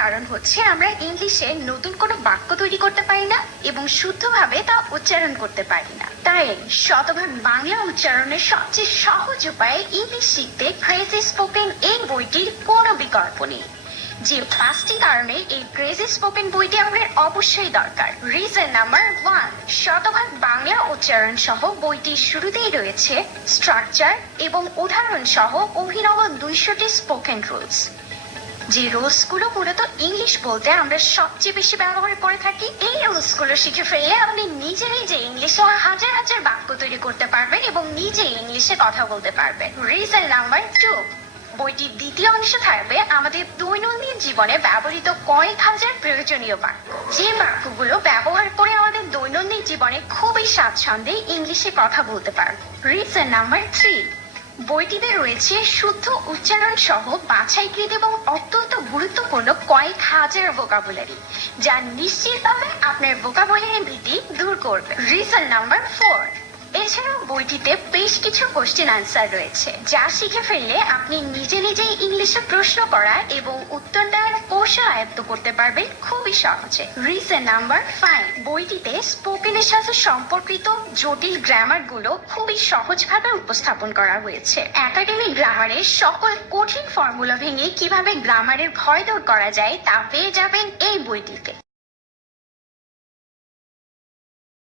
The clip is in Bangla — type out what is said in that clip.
কারণ হচ্ছে আমরা ইংলিশে নতুন কোনো বাক্য তৈরি করতে পারি না এবং শুদ্ধভাবে তা উচ্চারণ করতে পারি না। তাই শতভাগ বাংলা উচ্চারণের সবচেয়ে সহজ উপায়ে ইংলিশ শিখতে ক্রেজি স্পোকেন এই বইটির কোনো বিকল্প নেই। যে 5টি কারণে এই ক্রেজি স্পোকেন বইটি আমাদের অবশ্যই দরকার। রিজন নাম্বার 1, শতভাগ বাংলা উচ্চারণ সহ বইটির শুরুতেই রয়েছে স্ট্রাকচার এবং উদাহরণ সহ অভিনব 200টি স্পোকেন রুলস। যে রুলস গুলো মূলত ইংলিশ বলতে আমরা সবচেয়ে বেশি ব্যবহার করে থাকি। এই রুলস গুলো শিখে ফেললে আপনি নিজে ইংলিশে হাজার হাজার বাক্য তৈরি করতে পারবেন এবং নিজে ইংলিশে কথা বলতে পারবেন। রিজন নাম্বার 2, বইটির দ্বিতীয় অংশে থাকবে আমাদের দৈনন্দিন জীবনে ব্যবহৃত কয়েক হাজার প্রয়োজনীয় বাক্য, যে বাক্যগুলো ব্যবহার করে আমাদের দৈনন্দিন জীবনে খুবই স্বাচ্ছন্দ্যে ইংলিশে কথা বলতে পারবো। রিজন নাম্বার 3, বইটিতে রয়েছে শুদ্ধ উচ্চারণ সহ বাছাইকৃত এবং অত্যন্ত গুরুত্বপূর্ণ কয়েক হাজার ভোকাবুলারি, যা নিশ্চিতভাবে আপনার ভোকাবুলারি ভীতি দূর করবে। রিজন নাম্বার 4, এছাড়াও বইটিতে বেশ কিছু কোশ্চেন আনসার রয়েছে, যা শিখে ফেললে আপনি নিজেই ইংলিশে প্রশ্ন করা এবং উত্তর দেওয়ার কৌশল আয়ত্ত করতে পারবেন খুবই সহজে। রিজন নাম্বার 5, বইটিতে স্পোকেনের সাথে সম্পর্কিত জটিল গ্রামার গুলো খুবই সহজভাবে উপস্থাপন করা হয়েছে। একাডেমিক গ্রামারের সকল কঠিন ফর্মুলা ভেঙে কিভাবে গ্রামারের ভয় দূর করা যায় তা পেয়ে যাবেন এই বইটিতে।